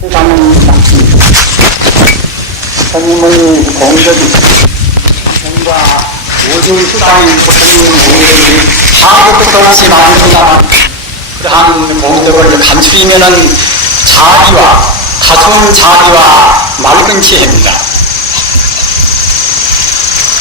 세상은 맞습니다. 부처님의 공덕이 생과 모든 수상인 부처님의 공덕이 끝도 없이 많습니다만 그러한 공덕을 감추이면은 자비와 다순 자비와 맑은 지혜입니다.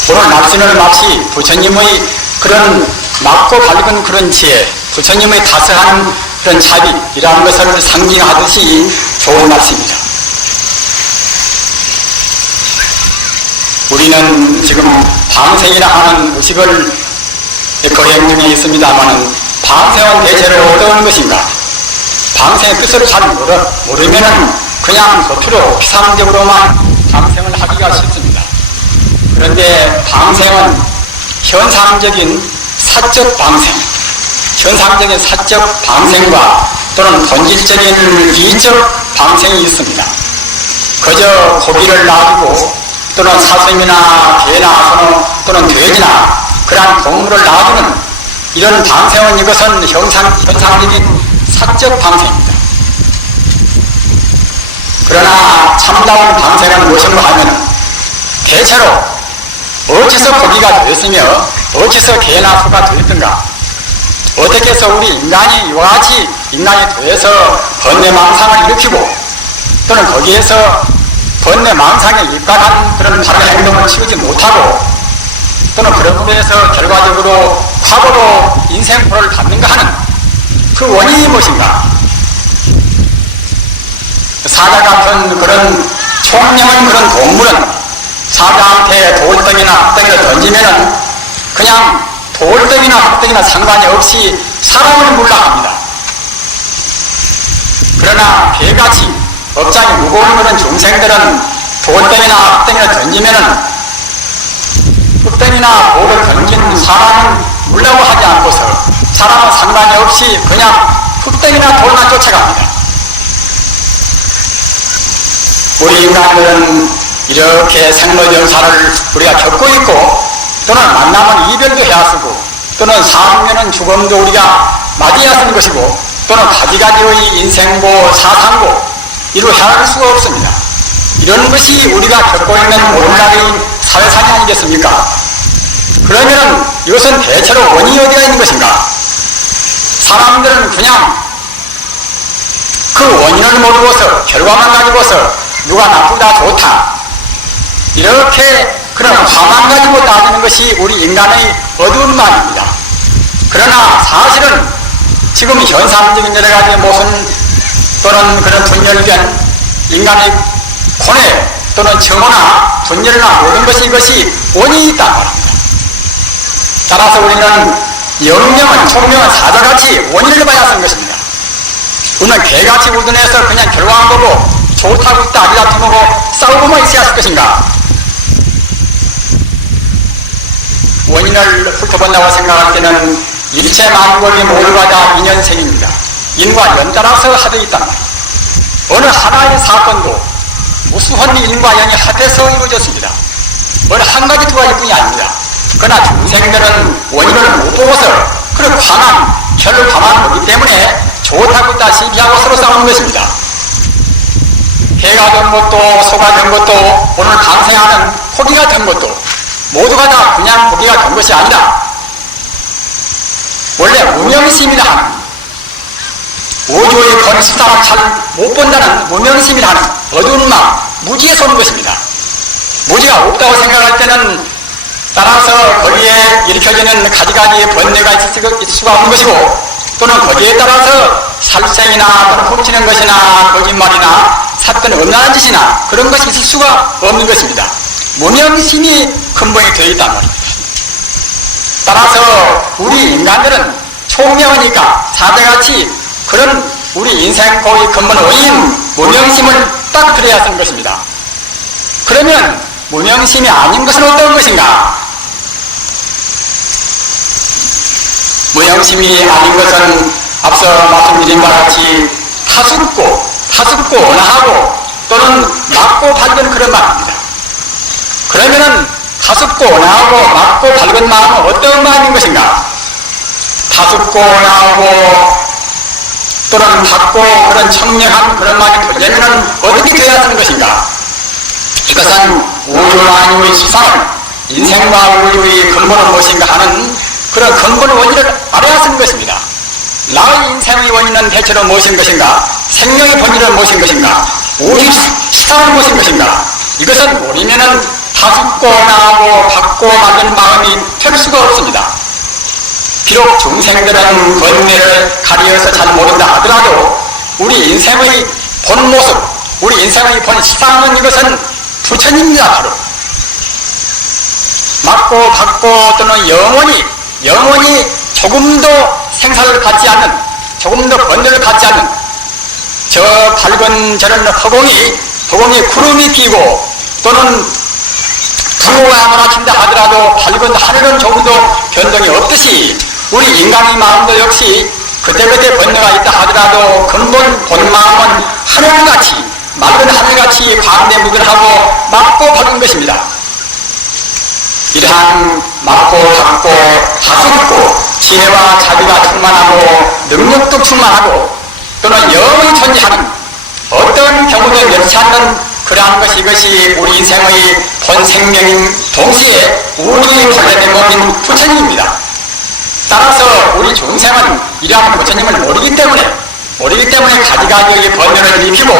오늘 말씀을 마치 부처님의 그런 맑고 밝은 그런 지혜, 부처님의 다스한 그런 자비이라는 것을 상징하듯이 좋은 말씀입니다. 우리는 지금 방생이라 하는 의식을 거행 중에 있습니다만 방생은 대체로 어떤 것인가? 방생의 뜻을 잘 모르, 모르면은 그냥 겉으로 피상적으로만 방생을 하기가 쉽습니다. 그런데 방생은 현상적인 사적 방생, 현상적인 사적 방생과 또는 본질적인 이적 방생이 있습니다. 그저 고기를 놔두고 또는 사슴이나 개나 또는 돼지나 그러한 동물을 놔두는 이런 방생은 이것은 형상, 현상적인 사적 방생입니다. 그러나 참다운 방생은 무엇인가 하면 대체로 어디서 고기가 되었으며 어디서 개나 소가 되었던가 어떻게 해서 우리 인간이 이와 같이 인간이 되어서 번뇌망상을 일으키고 또는 거기에서 번뇌망상에 입각한 그런 다른 행동을 치우지 못하고 또는 그런 부분에서 결과적으로 과거로 인생포를 갖는가 하는 그 원인이 무엇인가? 사자 같은 그런 총명한 그런 동물은 사자한테 돌덩이나 흙덩이를 던지면은 그냥 돌덩이나 흙덩이나 상관이 없이 사람을 물러갑니다. 그러나 개같이 업장이 무거운 그런 중생들은 돌덩이나 흙덩이를 던지면은 흙덩이나 돌을 던진 사람은 물라고 하지 않고서 사람은 상관이 없이 그냥 흙덩이나 돌만 쫓아갑니다. 우리 인간들은 이렇게 생로병사를 우리가 겪고 있고 또는 만나면 이별도 해야 쓰고 또는 사면은 죽음도 우리가 맞이해야 쓰는 것이고 또는 가지가지의 인생고 사상고 이루 헤아릴 수가 없습니다. 이런 것이 우리가 겪고 있는 오늘날의 사회상이 아니겠습니까? 그러면은 이것은 대체로 원인이 어디가 있는 것인가? 사람들은 그냥 그 원인을 모르고서 결과만 가지고서 누가 나쁘다 좋다 이렇게 그런 화만 가지고 따지는 것이 우리 인간의 어두운 마음입니다. 그러나 사실은 지금 현상적인 여러 가지 모순 또는 그런 분열된 인간의 고뇌 또는 정오나 분열이나 모든 것이 이것이 원인이 있단 말입니다. 따라서 우리는 영명은 총명은 사자같이 원인을 봐야 하는 것입니다. 우리는 개같이 우둔해서 그냥 결과만 보고 좋다고 아니다 투먹고 싸우고만 있어야 할 것인가? 원인을 훑어본다고 생각할 때는 일체 만국이 모두가 다 인연생입니다. 인과 연달아서 하되 있다. 어느 하나의 사건도 무수한 인과 연이 합해서 이루어졌습니다. 어느 한 가지 두 가지뿐이 아닙니다. 그러나 중생들은 원인을 못 보고서 그런 관한, 결과만 보기 때문에 좋다고 있다 시비하고 서로 싸우는 것입니다. 개가 된 것도 소가 된 것도 오늘 방생하는 고기가 된 것도 모두가 다 그냥 고기가 된 것이 아니라 원래 무명심이라 하는 우주의 건수사를 잘못 본다는 무명심이라 하는 어두운 마음 무지에서 오는 것입니다. 무지가 없다고 생각할 때는 따라서 거기에 일으켜지는 가지가지 번뇌가 있을 수가 없는 것이고 또는 거기에 따라서 살생이나 또는 훔치는 것이나 거짓말이나 사건 음란한 짓이나 그런 것이 있을 수가 없는 것입니다. 무명심이 근본이 되어 있단 말입니다. 따라서 우리 인간들은 총명하니까 사대같이 그런 우리 인생 고의 근본 원인 무명심을 딱 들어야 하는 것입니다. 그러면 무명심이 아닌 것은 어떤 것인가? 무명심이 아닌 것은 앞서 말씀드린 바와 같이 타숙고, 타숙고 원하고 또는 막고 밝은 그런 마음입니다. 그러면은 타숙고 원하고 막고 밝은 마음은 어떤 마음인 것인가? 타숙고 원하고 또는 받고 그런 청명한 그런 말이 되려면 어떻게 되어야 하는 것인가? 이것은 우주만유의 시상은 인생과 우주의 근본은 무엇인가 하는 그런 근본 원리를 알아야 하는 것입니다. 나의 인생의 원인은 대체로 무엇인 것인가? 생명의 본질은 무엇인 것인가? 우주 시상은 무엇인 것인가? 이것은 모르면 은 다듬고 나하고 받고 만든 마음이 될 수가 없습니다. 비록 중생들은 번뇌를 가리어서 잘 모른다 하더라도 우리 인생의 본 모습, 우리 인생의 본 시상은 이것은 부처님입니다, 바로. 맞고 받고 또는 영원히, 영원히 조금도 생사를 갖지 않는, 조금도 번뇌를 갖지 않는 저 밝은 저런 허공이, 허공에 구름이 끼고 또는 부모가 아무나친다 하더라도 밝은 하늘은 조금도 변동이 없듯이 우리 인간의 마음도 역시 그때그때 번뇌가 있다 하더라도 근본 본 마음은 하늘같이 맑은 하늘같이 광대 무근하고 맞고 받은 것입니다. 이러한 맞고 받고 다스리고 지혜와 자비가 충만하고 능력도 충만하고 또는 영원히 존재하는 어떤 경우도 면치 않는 그러한 것이 이것이 우리 인생의 본 생명인 동시에 우주의 본래된 몸인 부처님입니다. 따라서 우리 중생은 이러한 부처님을 모르기 때문에 모르기 때문에 가지가지의 번뇌를 일으키고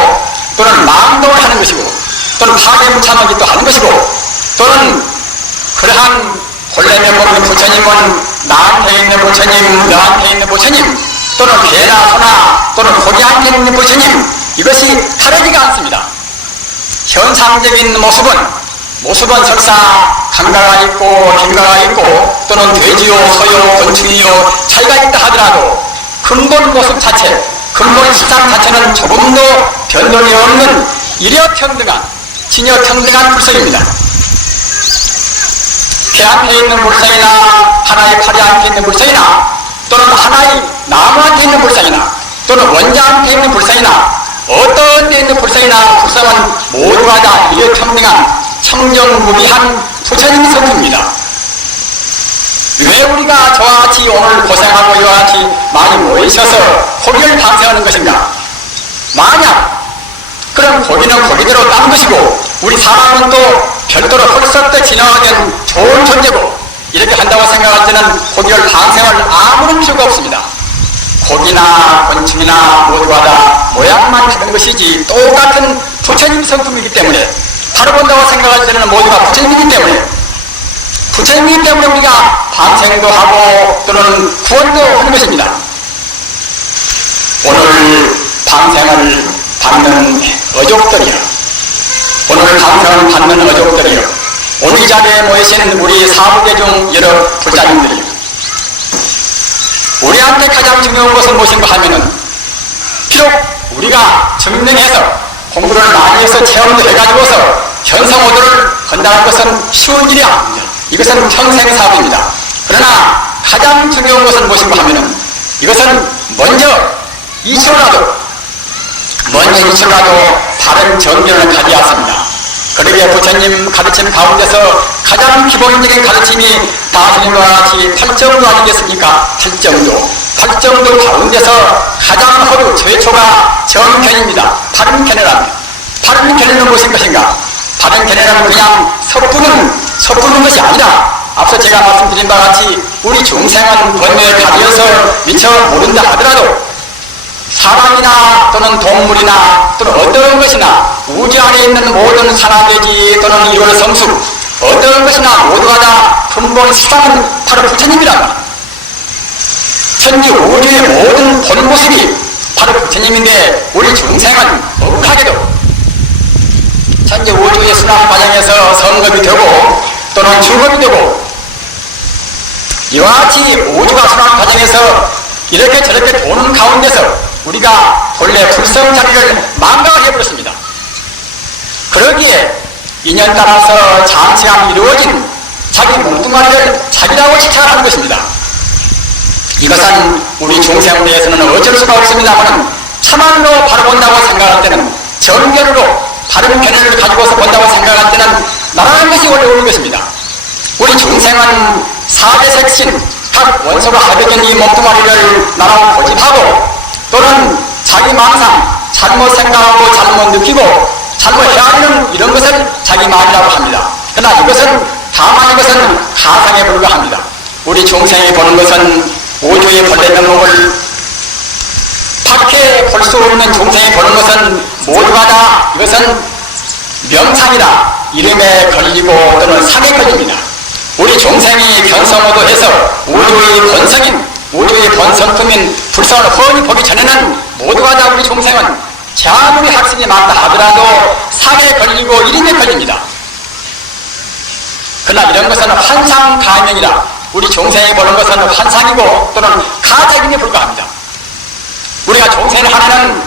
또는 마음동을 하는 것이고 또는 파괴무참하기 또 하는 것이고 또는 그러한 본래면 몸인 부처님은 나한테 있는 부처님, 너한테 있는 부처님 또는 개나 소나 또는 고기한테 있는 부처님 이것이 다르지가 않습니다. 현상적인 모습은 모습은 설사 강가가 있고 긴가가 있고 또는 돼지요 소요 곤충이요 차이가 있다 하더라도 근본 모습 자체 근본 시장 자체는 조금도 변동이 없는 일여평등한 진여평등한 불성입니다. 개 앞에 있는 불성이나 하나의 팔이 앞에 있는 불성이나 또는 하나의 나무한테 있는 불성이나 또는 원자한테 있는 불성이나 어떤 데 있는 불성이나 불성은 모두가 다 일여평등한 청정무비한 부처님 성품입니다. 왜 우리가 저와 같이 오늘 고생하고 이와 같이 많이 모이셔서 고기를 방생하는 것인가? 만약 그럼 고기는 고기대로 딴 것이고 우리 사람은 또 별도로 헐썩도 진화된 좋은 존재고 이렇게 한다고 생각할 때는 고기를 방생할 아무런 필요가 없습니다. 고기나 곤충이나 모두가 다 모양만 다른 것이지 똑같은 부처님 성품이기 때문에 바로 본다고 생각할 때는 모두 가 부처님이기 때문에 부처님이기 때문에 우리가 방생도 하고 또는 구원도 하는 것입니다. 오늘 방생을 받는 어족들이요. 오늘 방생을 받는 어족들이요. 오늘 이 자리에 모이신 우리 사부계 중 여러 불자님들이요. 우리한테 가장 중요한 것은 무엇인가 하면은 비록 우리가 증명해서 공부를 많이 해서 체험도 해가지고서 현상오도를 건다는 것은 쉬운 일이 아닙니다. 이것은 평생 사업입니다. 그러나 가장 중요한 것은 무엇인가 하면은 이것은 먼저 이치로라도 먼저 이치로라도 바른 정견을 가져야 합니다. 그러기에 부처님 가르침 가운데서 가장 기본적인 가르침이 다스님과 같이 팔정도 아니겠습니까? 팔정도. 팔정도 가운데서 가장 허루 최초가 정견입니다. 바른 견해랍니다. 바른 견해는 무엇인 것인가? 바른 견해는 그냥 섣부른, 섣부른 것이 아니라 앞서 제가 말씀드린 바와 같이 우리 중생은 번뇌에 가려서 미처 모른다 하더라도 사람이나 또는 동물이나 또는 어떤 것이나 우주 안에 있는 모든 산화돼지 또는 이월 성수 어떤 것이나 모두가 다 근본 수단은 바로 부처님이란다. 천지 우주의 모든 본 모습이 바로 부처님인데 우리 중생은 억하게도 천지 우주의 순환 과정에서 성급이 되고 또는 죽음이 되고 이와 같이 우주가 순환 과정에서 이렇게 저렇게 도는 가운데서 우리가 본래 불성 자리를 망각을 해버렸습니다. 그러기에 인연 따라서 장치가 이루어진 자기 몸뚱아리를 자기라고 지칭하는 것입니다. 이것은 우리 중생에 대해서는 어쩔 수가 없습니다만 참말로 바로 본다고 생각할 때는 정견으로 다른 견해를 가지고서 본다고 생각할 때는 나라는 것이 옳은 것입니다. 우리 중생은 사대색신 각 원소가 합해진 이 몸뚱아리를 나라 고집하고 또는 자기 망상, 잘못 생각하고 잘못 느끼고 잘못 헤아리는 이런 것을 자기 마음이라고 합니다. 그러나 이것은 다만 이것은 가상에 불과합니다. 우리 중생이 보는 것은 오조의 벌레 면목을 밖에 볼 수 없는 중생이 보는 것은 모두가 다 이것은 명상이다. 이름에 걸리고 또는 상에 걸립니다. 우리 중생이 변성어도해서 우주의 본성인 우주의 본성품인 불성을 훤히 보기 전에는 모두가 다 우리 중생은 아무리 학습이 많다 하더라도 상에 걸리고 이름에 걸립니다. 그러나 이런 것은 환상 가명이라 우리 중생이 보는 것은 환상이고 또는 가작임에 불과합니다. 우리가 중생을 하나는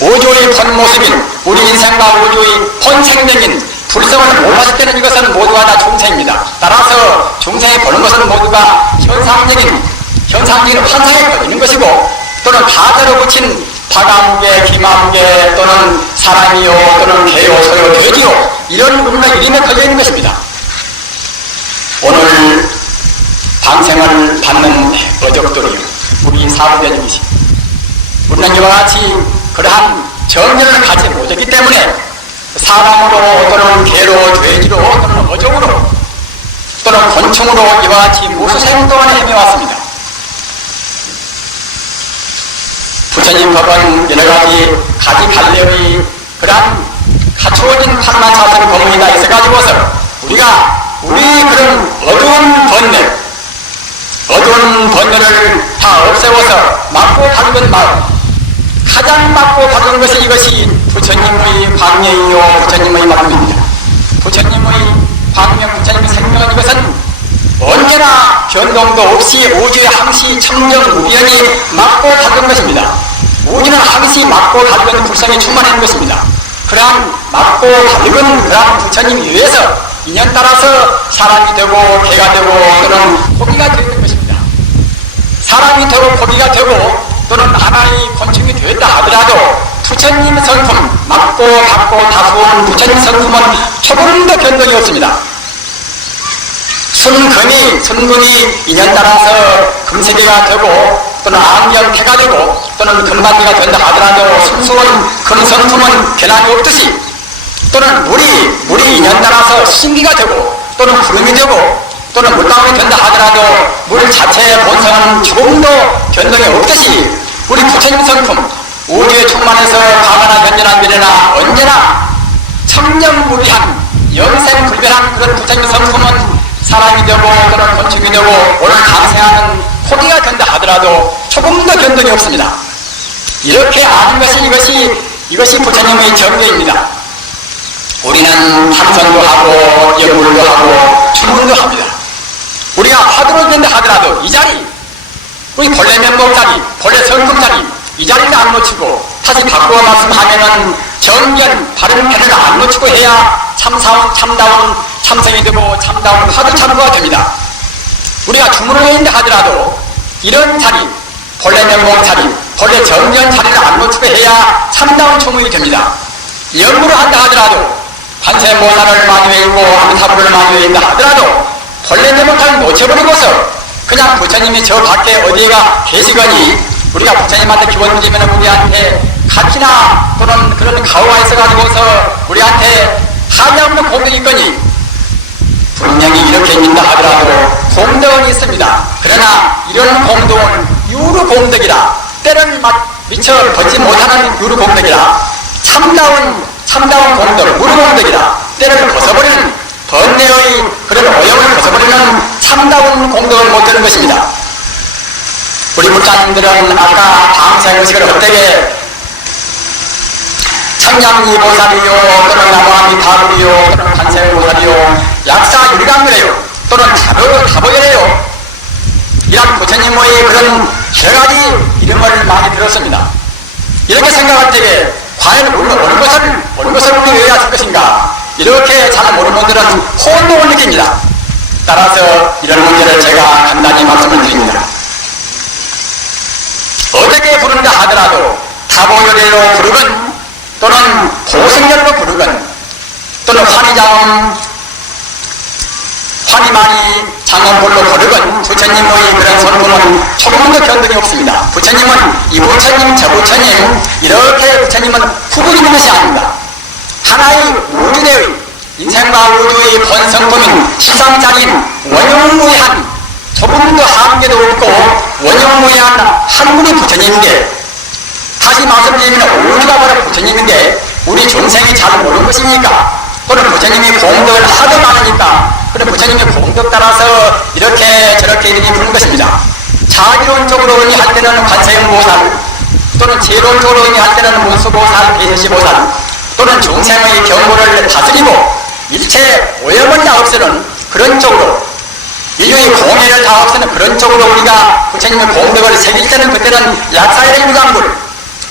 우주의 본 모습인 우리 인생과 우주의 본 생명인 불성을 때는 이것은 모두가 다 중생입니다. 따라서 중생이 보는 것은 모두가 현상적인 현상적인 환상에 걸리는 것이고 또는 가자로 붙인 바가무게, 기마무게 또는 사람이요 또는 개요, 소요, 돼지요 이런 의미나 이름에 걸려 있는 것입니다. 오늘 방생을 받는 어족들이요 우리 사부대중이시 우리는 이와 같이 그러한 정열을 가지 못했기 때문에 사람으로 또는 개로 돼지로 또는 어종으로 또는 곤충으로 이와 같이 무수생 동안 헤매왔습니다. 부처님 법은 여러 가지 가지 갈래의 그러한 갖추어진 판만차선 법문이 다 있어가지고서 우리가 우리 그런 어두운 번뇌 어두운 번뇌를 다 없애워서 막고 박은 마음 가장 막고 박은 것이 이것이 부처님의 광명이요. 부처님의 말씀입니다. 부처님의 광명 부처님의 생명은 이것은 언제나 변동도 없이 우주의 항시 청정 무변이 막고 박은 것입니다. 우주는 항시 막고 박은 불성이 충만한 것입니다. 그러한 막고 박은 그러한 부처님 위에서 인연 따라서 사람이 되고 개가 되고 또는 고기가 되는 것입니다. 사람이 되고 고기가 되고 또는 하나의 곤충이 되었다 하더라도 부처님 성품 막고 받고 다수온 부처님 성품은 조금도 변동이 없습니다. 순금이 순금이 인연 따라서 금세계가 되고 또는 악령태가 되고 또는 금반대가 된다 하더라도 순수한 금성품은 변함이 없듯이 또는 물이 물이 인연 따라서 신기가 되고 또는 구름이 되고 또는 물방울이 된다 하더라도 물 자체의 본성은 조금도 변동이 없듯이 우리 부처님 성품 우주의 충만해서 과거나 현재나 미래나 언제나 청렴무비한 영생불변한 그런 부처님 성품은 사람이 되고 또는 건축이 되고 오늘 강세하는 코디가 된다 하더라도 조금도 변동이 없습니다. 이렇게 아는 것이 이것이 이것이 부처님의 정교입니다. 우리는 탐선도 하고 연물도 하고 주문도 합니다. 우리가 화두를 된다 하더라도 이 자리 우리 본래 면목 자리 본래 성품 자리 이 자리를 안 놓치고 다시 바꾸어 말씀하면은 정견 바른 편을 안 놓치고 해야 참사운 참다운 참성이 되고 참다운 화두 참고가 됩니다. 우리가 주문을 해야 하더라도 이런 자리 본래 면목 자리 본래 정견 자리를 안 놓치고 해야 참다운 총무이 됩니다. 연구를 한다 하더라도 관세 모사를 많이 외우고 암사부를 많이 외운다 하더라도 본래 면목을 놓쳐버리고서 그냥 부처님이 저 밖에 어디가 계시거니 우리가 부처님한테 기원 드리면 우리한테 값이나 또는 그런 가오가 있어가지고서 우리한테 하지 없는 공덕이 있거니 분명히 이렇게 믿다 하더라도 공덕은 있습니다. 그러나 이런 공덕은 유루 공덕이라 때는 막 미처 벗지 못하는 유루 공덕이라 참다운 참다운 공덕 무루 공덕이라 때를 벗어버리는 번뇌의 그런 오염을 벗어버리는 참다운 공덕을 못 되는 것입니다. 우리 불자님들은 아까 방생식을 헛되게 청량리 보살이요 또는 나무아미 다불이요 또는 관세 보살이요 약사 유리감이래요 또는 타보, 타보이래요 이런 부처님의 그런 여러 가지 이름을 많이 들었습니다. 이렇게 생각할 때에 과연 어느 것을 어느 것을 우리 외워야 할 것인가 이렇게 잘 모르는 분들은 혼동을 느낍니다. 따라서 이런 문제를 제가 간단히 말씀을 드립니다. 어떻게 부른다 하더라도 타보열로 부르건 또는 보승열로 부르건 또는 환희자음 환희 많이 장엄볼로 거르건 부처님의 그런 성품은 조금도 견등이 없습니다. 부처님은 이 부처님 저 부처님 이렇게 부처님은 구분있는 것이 아닙니다. 하나의 우주대의 인생과 우주의 본성품인 시상장인 원용무이한 조금도 한계도 없고 원용무이한 한 분이 부처님인데 다시 말씀드리면 우주가 바로 부처님인데 우리 중생이 잘 모르는 것입니까? 그럼 부처님이 공덕을 하도 많으니까 그럼 부처님의 공덕 따라서 이렇게 저렇게 이름이 부른 것입니다. 자기론적으로 의미할 때는 관세음보살 또는 제론적으로 의미할 때는 문수보살, 대세시보살 또는 중생의 경고를 다스리고 일체 오염을 다 없애는 그런 쪽으로 인류의 공해를 다 없애는 그런 쪽으로 우리가 부처님의 공덕을 새길 때는 그때는 약사의 유강불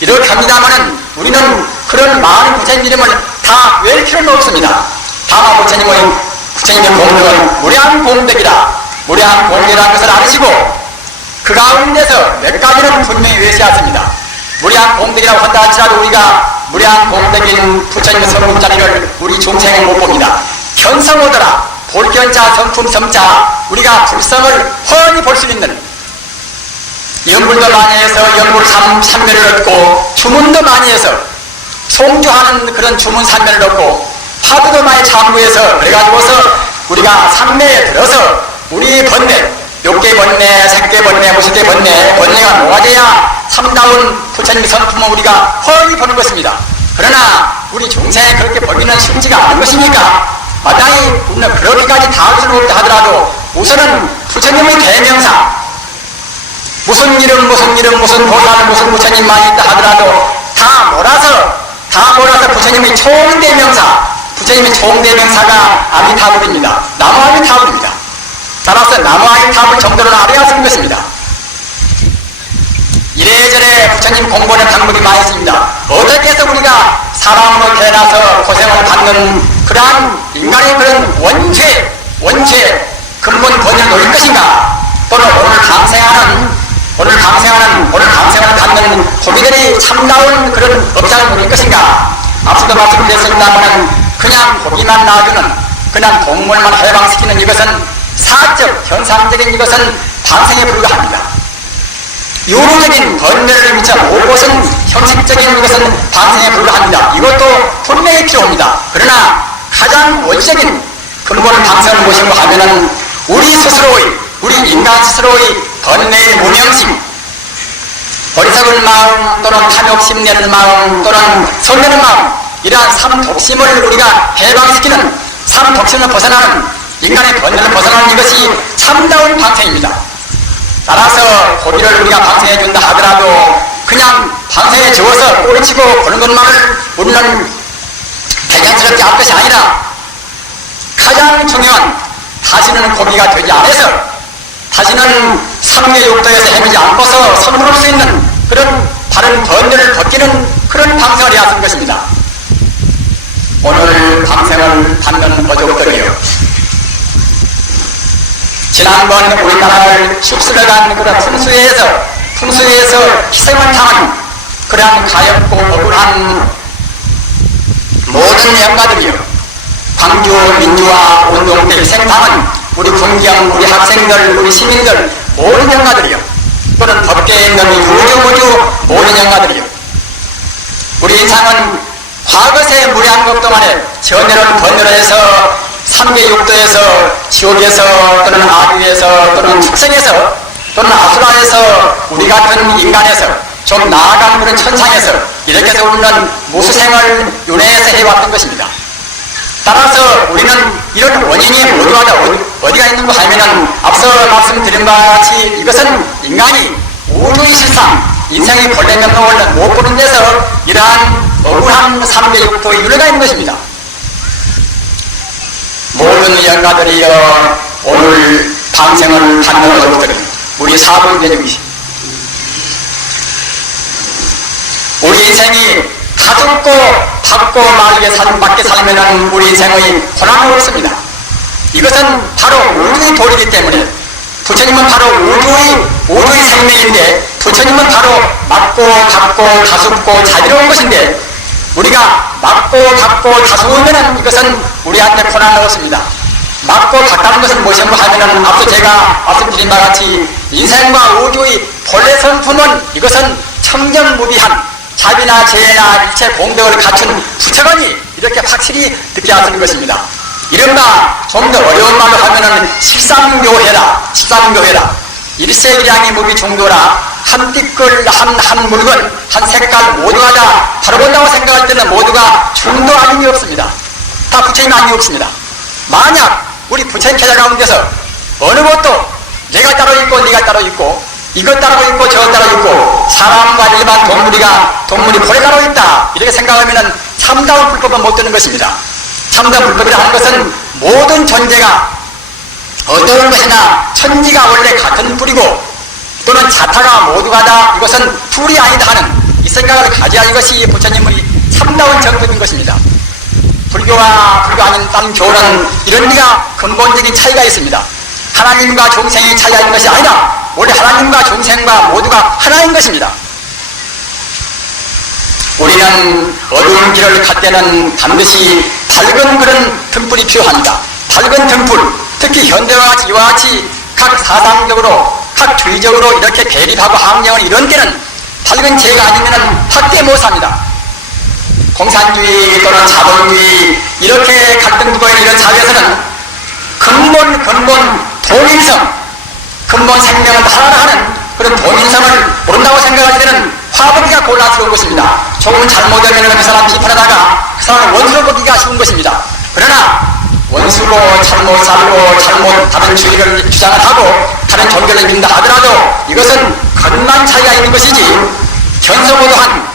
이렇게 합니다만은 우리는 그런 많은 부처님 이름을 다 외울 필요는 없습니다. 다만 부처님의 부처님의 공덕은 무량 공덕이다. 무량 공덕이라는 것을 알으시고 그 가운데서 몇 가지는 분명히 외세하십니다. 무량 공덕이라고 한다 할지라도 우리가 무량 공덕인 부처님의 성품자리를 우리 중생은 못 봅니다. 견성오더라 볼견자 성품 성자 우리가 불성을 훤히 볼 수 있는 연불도 많이 해서 연불 삼, 삼매를 얻고 주문도 많이 해서 송주하는 그런 주문 삼매를 얻고 화두도 많이 참고해서 그래가지고서 우리가 삼매에 들어서 우리 번뇌 욕계 번뇌, 색계 번뇌, 무수계 번뇌 번뇌가 모아져야 참다운 부처님 성품을 우리가 헐리 보는 것입니다. 그러나 우리 중생이 그렇게 보기는 쉽지가 않은 것이니까 마땅히 우리는 그렇게까지 다할 수는 없다 하더라도 우선은 부처님의 대명사 무슨 이름 무슨 이름 무슨 보살 무슨 부처님만 있다 하더라도 다 몰아서 다 몰아서 부처님의 총대명사 부처님의 총대명사가 아미타불입니다. 나무 아미타불입니다. 따라서 나무 아미타불 정도는 알아야 것입니다. 이래저래 부처님 공부하는 방법이 많이 있습니다. 어떻게 해서 우리가 사람으로 태어나서 고생을 받는 그러한 인간의 그런 원죄, 원죄, 근본 본을 노릴 것인가? 또는 오늘 강생하는 오늘 강생하는 오늘 강생을 갖는 고기들이 참다운 그런 업장을 누릴 것인가? 앞서도 말씀드렸습니다만 그냥 고기만 놔주는 그냥 동물만 해방시키는 이것은 사적 현상적인 이것은 방생에 불과합니다. 유로적인 번뇌를 미쳐 모것은 형식적인 이것은 방생에 불과합니다. 이것도 분명히 필요합니다. 그러나 가장 원적인 근본 방생을 보시고 하면은 우리 스스로의 우리 인간 스스로의 번뇌의 무명심 어리석은 마음 또는 탐욕심 내는 마음 또는 설레는 마음 이러한 삼독심을 우리가 해방시키는 삼독심을 벗어나는 인간의 번뇌를 벗어나는 이것이 참다운 방생입니다. 따라서 고비를 우리가 방생해 준다 하더라도 그냥 방생에 지워서 꼬리치고 보는 것만을 우리는 대견스럽게 할 것이 아니라 가장 중요한 다시는 고비가 되지 않아서 다시는 삼계 욕도에서 헤매지 않고서 선물할 수 있는 그런 다른 번뇌를 벗기는 그런 방생을 해야 하는 것입니다. 오늘 방생을 받는 어족들이요. 지난번 우리나라를 휩쓸어간 그런 풍수에서 풍수에서 희생을 당한 그러한 가엾고 억울한 모든 영가들이요. 광주 민주화 운동 때 희생당한 우리 군경 우리 학생들 우리 시민들 모든 영가들이요. 또는 법계에 있는 우주우주 모든 영가들이요. 우리 인상은 과거세 무량겁 동안에 전례를 번뇌로 해서 삼계 육도에서 지옥에서 또는 아류에서 또는 축생에서 또는 아수라에서 우리 같은 인간에서 좀 나아간 그런 천상에서 이렇게 해서 우리는 무수생을 윤회해서 해왔던 것입니다. 따라서 우리는 이런 원인이 모두마다 어디, 가 있는가 하면은 앞서 말씀드린 바와 같이 이것은 인간이 우주의 실상, 인생의 본래 면목을 못 보는 데서 이러한 억울한 삼계육도의 윤회가 있는 것입니다. 모든 영가들이여 오늘 방생을 받는 우리 사불대중이시 우리 인생이 다 죽고 받고 말게 산 밖에 살면은 우리 인생의 고난이 없습니다. 이것은 바로 우주의 도리이기 때문에 부처님은 바로 우주의 우주의 생명인데 부처님은 바로 맞고 갖고 다sup고 자비로운 것인데 우리가 맞고 갖고 다스우면은 이것은 우리한테 고난이 없습니다. 맞고 같다는 것은 무엇인가 하면은 앞서 제가 말씀드린 바와 같이 인생과 우주의 본래 성품은 이것은 청정무비한 자비나 재해나 일체 공덕을 갖춘 부처거니 이렇게 확실히 듣게 하시는 것입니다. 이른바 좀 더 어려운 말로 하면은 실상묘회다. 실상묘회다. 일세기량이 무비 중도라 한 띠끌 한, 한 물건 한 색깔 모두가 다 바로 본다고 생각할 때는 모두가 중도 아님이 없습니다. 다 부처님 아님이 없습니다. 만약 우리 부처님 계좌 가운데서 어느 것도 내가 따로 있고 네가 따로 있고 이것 따로 있고 저것 따로 있고 사람과 일반 동물이가 동물이 고래 따로 있다 이렇게 생각하면 참다운 불법은 못 되는 것입니다. 참다운 불법이라 하는 것은 모든 존재가 어떤 것이나 천지가 원래 같은 뿌리고 또는 자타가 모두가 다 이것은 풀이 아니다 하는 이 생각을 가져야 이것이 부처님의 참다운 정법인 것입니다. 불교와 불교 아닌 다른 교는 이런 리가 근본적인 차이가 있습니다. 하나님과 중생의 차이가 있는 것이 아니라 원래 하나님과 중생과 모두가 하나인 것입니다. 우리는 어두운 길을 갈 때는 반드시 밝은 그런 등불이 필요합니다. 밝은 등불, 특히 현대와 같이 이와 같이 각 사상적으로, 각 주의적으로 이렇게 대립하고 항쟁을 이런 때는 밝은 재가 아니면 삽니다. 공산주의 또는 자본주의 이렇게 갈등 두고 있는 이런 사회에서는 근본 근본 동일성 근본 생명을 하나라 하는 그런 동일성을 모른다고 생각할 때는 화보기가 곤란스러운 것입니다. 조금 잘못하면 그 사람 비판하다가 그 사람을 원수로 보기가 쉬운 것입니다. 그러나 원수로 잘못 살고 잘못 다른 주의를 주장을 하고 다른 종교를 믿는다 하더라도 이것은 근만 차이가 있는 것이지 견성보도한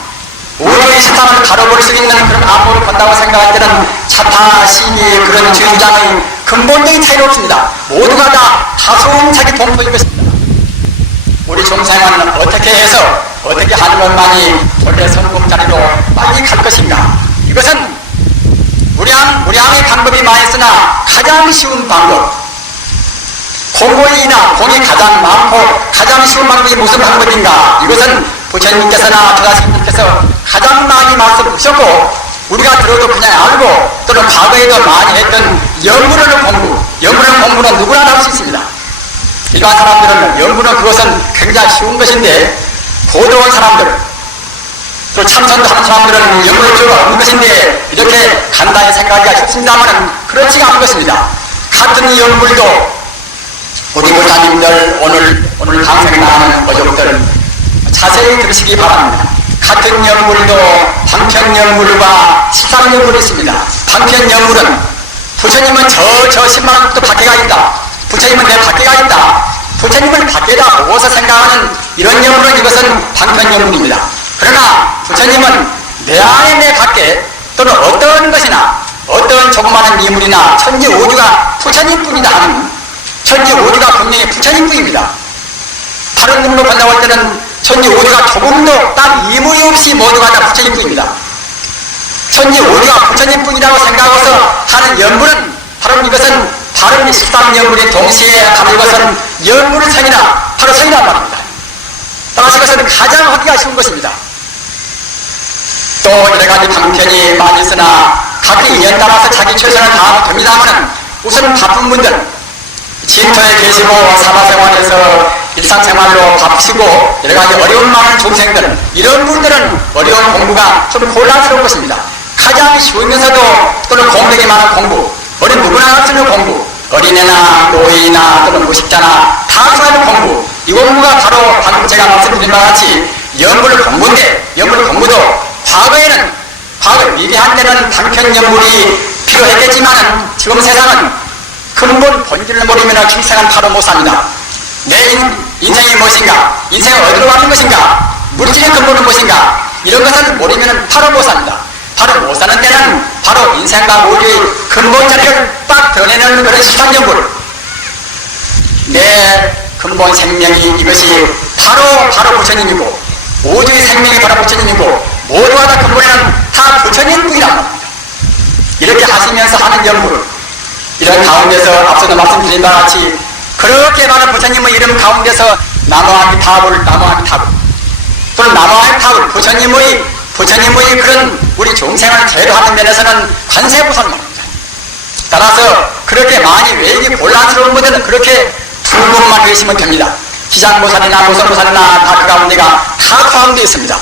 우주의 세상을 가로볼 수 있는 그런 암호를 건다고 생각할 때는 차타, 시니 그런 주의장의 근본적인 차이가 없습니다. 모두가 다 다소음 자기 동포인 것입니다. 우리 중생은 어떻게 해서 어떻게 하는 것만이 본래 성공 자리로 빨리 갈 것인가? 이것은 무량, 무량의 방법이 많이 있으나 가장 쉬운 방법. 공고이나 공이 가장 많고 가장 쉬운 방법이 무슨 방법인가? 이것은 부처님께서나 조사스님께서 가장 많이 말씀하셨고 우리가 들어도 그냥 알고 또는 과거에도 많이 했던 연구를 공부, 연구를 공부는 누구나 할 수 있습니다. 일반 사람들은 연구는 그것은 굉장히 쉬운 것인데 고도한 사람들 또 참선도 하는 사람들은 연구를 좀 없는 것인데 이렇게 간단히 생각하기가 쉽습니다만 그렇지가 않은 것입니다. 같은 연구도 우리 목사님들 오늘 오늘 방송에 나가는 어족들 자세히 들으시기 바랍니다. 같은 연물도 방편 연물과 식상 연물이 있습니다. 방편 연물은 부처님은 저, 저 10만원도 밖에가 있다. 부처님은 내 밖에가 있다. 부처님을 밖에다 모아서 생각하는 이런 연물은 이것은 방편 연물입니다. 그러나 부처님은 내 안에 내 밖에 또는 어떤 것이나 어떤 조그마한 미물이나 천지 우주가 부처님뿐이다 하는 천지 우주가 분명히 부처님뿐입니다. 다른 본다고 할 때는 천지 우주가 조금도 딱 이무이 없이 모두가 다 부처님뿐입니다. 천지 우주가 부처님뿐이라고 생각해서 하는 연불은 바로 이것은 바로 이 십삼 연불이 동시에 바로 이것은 연불을 성이라 바로 성이란 말입니다. 따라서 이것은 가장 하기가 쉬운 것입니다. 또 여러 가지 방편이 많이 있으나 각 인연 따라서 자기 최선을 다하면 됩니다만 우선 바쁜 분들 진토에 계시고 사마생활에서 일상생활로 바쁘시고 여러 가지 어려운 많은 중생들 이런 분들은 어려운 공부가 좀 곤란스러운 것입니다. 가장 쉬우면서도 또는 공백이 많은 공부 어린 누구나 할수 있는 공부 어린애나 노인이나 또는 무식자나 다 할 수 있는 공부 이 공부가 바로 방금 제가 말씀드린 바와 같이 연불 공부인데 연불 공부도 과거에는 과거 미비한 때는 단편 연불이 필요했겠지만 지금 세상은 근본 본질을 모르면 중생은 바로 못 삽니다. 내 인, 인생이 무엇인가? 인생은 어디로 가는 것인가? 물질의 근본은 무엇인가? 이런 것을 모르면 바로 못 삽니다. 바로 못 사는 때는 바로 인생과 우리의 근본 자리를 딱 드러내는 그런 시간연불. 내 근본 생명이 이것이 바로 바로 부처님이고 우주의 생명이 바로 부처님이고 모두가 다 근본에는 다 부처님뿐이란 말입니다. 이렇게 하시면서 하는 연불 이런 가운데서 앞서도 말씀드린 바와 같이 그렇게 많은 부처님의 이름 가운데서 나무아미 타불 나무아미 타불 또는 나무아미 타불 부처님의 부처님의 그런 우리 중생을 제도하는 면에서는 관세부선 말입니다. 따라서 그렇게 많이 외기 곤란스러운 분들은 그렇게 두 번만 계시면 됩니다. 기장보살이나 모선보살이나 다 그 가운데가 다 포함되어 있습니다.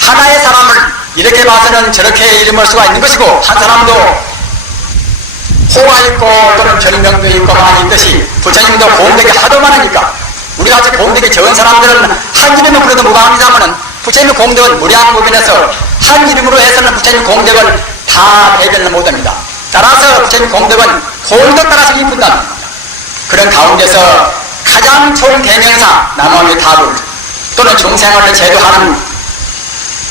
하나의 사람을 이렇게 봐서는 저렇게 이름을 수가 있는 것이고 한 사람도 호가 있고 또는 별명도 있고 많이 있듯이 부처님도 공덕이 하도 많으니까 우리 같이 공덕이 적은 사람들은 한 이름을 불러도 무방합니다만은 부처님 공덕은 무량무변해서 한 이름으로 해서는 부처님 공덕을 다 대변을 못합니다. 따라서 부처님 공덕은 공덕 따라서 겁니다. 그런 가운데서 가장 좋은 대명사 남원의 다불 또는 중생을 제도하는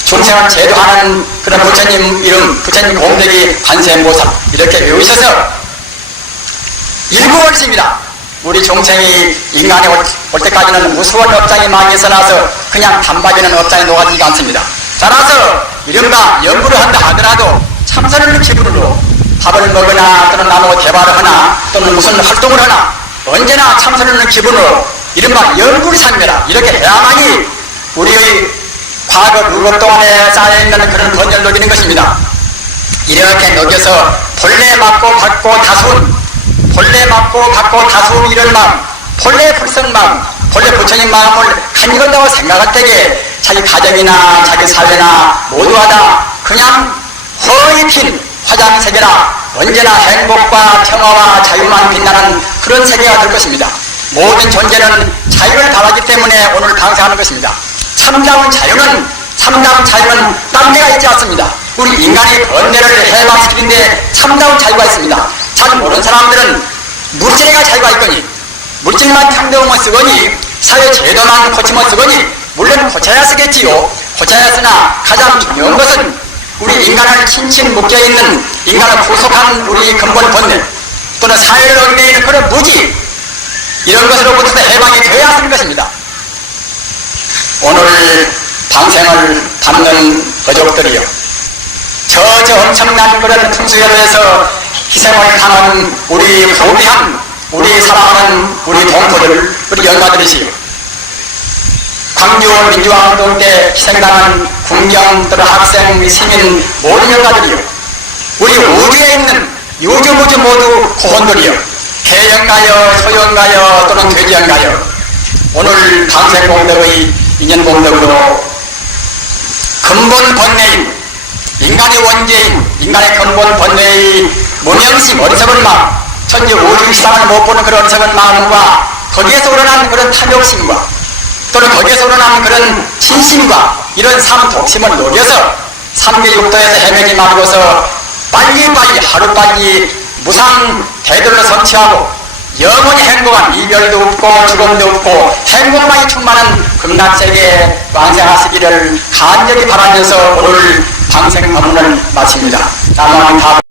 중생을 제도하는 그런 부처님 이름, 부처님 공덕이 관세음보살 이렇게 외우셔서 일구 월심이다. 우리 중생이 인간에 올, 올 때까지는 무수한 업장이 많이 있어나서 그냥 단박에는 업장이 녹아지지 않습니다. 따라서 이른바 연구를 한다 하더라도 참선을 기분으로 밥을 먹거나 또는 나무 개발을 하나 또는 무슨 활동을 하나 언제나 참선을 기분으로 이른바 연구를 삼겨라 이렇게 해야만이 우리의 과거 루거 동안에 쌓여있는 그런 번열 녹이는 것입니다. 이렇게 녹여서 본래 맞고 받고 다순 본래 맞고 받고 다순 이런 마음 본래 불성 마음 본래 부처님 마음을 간직한다고 생각할 때에 자기 가정이나 자기 사회나 모두가 다 그냥 허이 핀 화장 세계라 언제나 행복과 평화와 자유만 빛나는 그런 세계가 될 것입니다. 모든 존재는 자유를 바라기 때문에 오늘 강사하는 것입니다. 참다운 자유는 참다운 자유는 딴 데가 있지 않습니다. 우리 인간이 번뇌를 해방시키는데 참다운 자유가 있습니다. 잘 모르는 사람들은 물질에가 자유가 있거니 물질만 참되면 쓰거니 사회 제도만 고치면 쓰거니 물론 고쳐야 쓰겠지요. 고쳐야 쓰나 가장 중요한 것은 우리 인간을 친친 묶여있는 인간을 구속하는 우리 근본 본능 또는 사회를 얽매이는 그런 무지 이런 것으로부터 해방이 되어야 하는 것입니다. 오늘 방생을 받는 어족들이요. 저, 저 엄청난 그런 풍수열에 서 희생을 당한 우리 고귀한 우리 사랑하는 우리 동포들, 우리 연가들이시요. 광주 민주화운동 때 희생당한 군경 또는 학생, 시민 모든 연가들이요. 우리 우주에 있는 유주무주 모두 고혼들이요. 개연가요, 소연가요, 또는 돼지연가요. 오늘 방생공덕의 인연공덕으로 근본 본래인 인간의 원죄인 인간의 근본 본래의 무명심 어리석은 마음 천지 우주 시상을 못 보는 그런 어리석은 마음과 거기에서 우러난 그런 탐욕심과 또는 거기에서 우러난 그런 진심과 이런 삶 독심을 녹여서 삼계육도에서 헤매지 말고서 빨리빨리 하루빨리 무상 대들로 성취하고 영원히 행복한 이별도 없고 죽음도 없고 행복만이 충만한 극락세계에 완성하시기를 간절히 바라면서 오늘 방생 법문을 마칩니다. 나만 다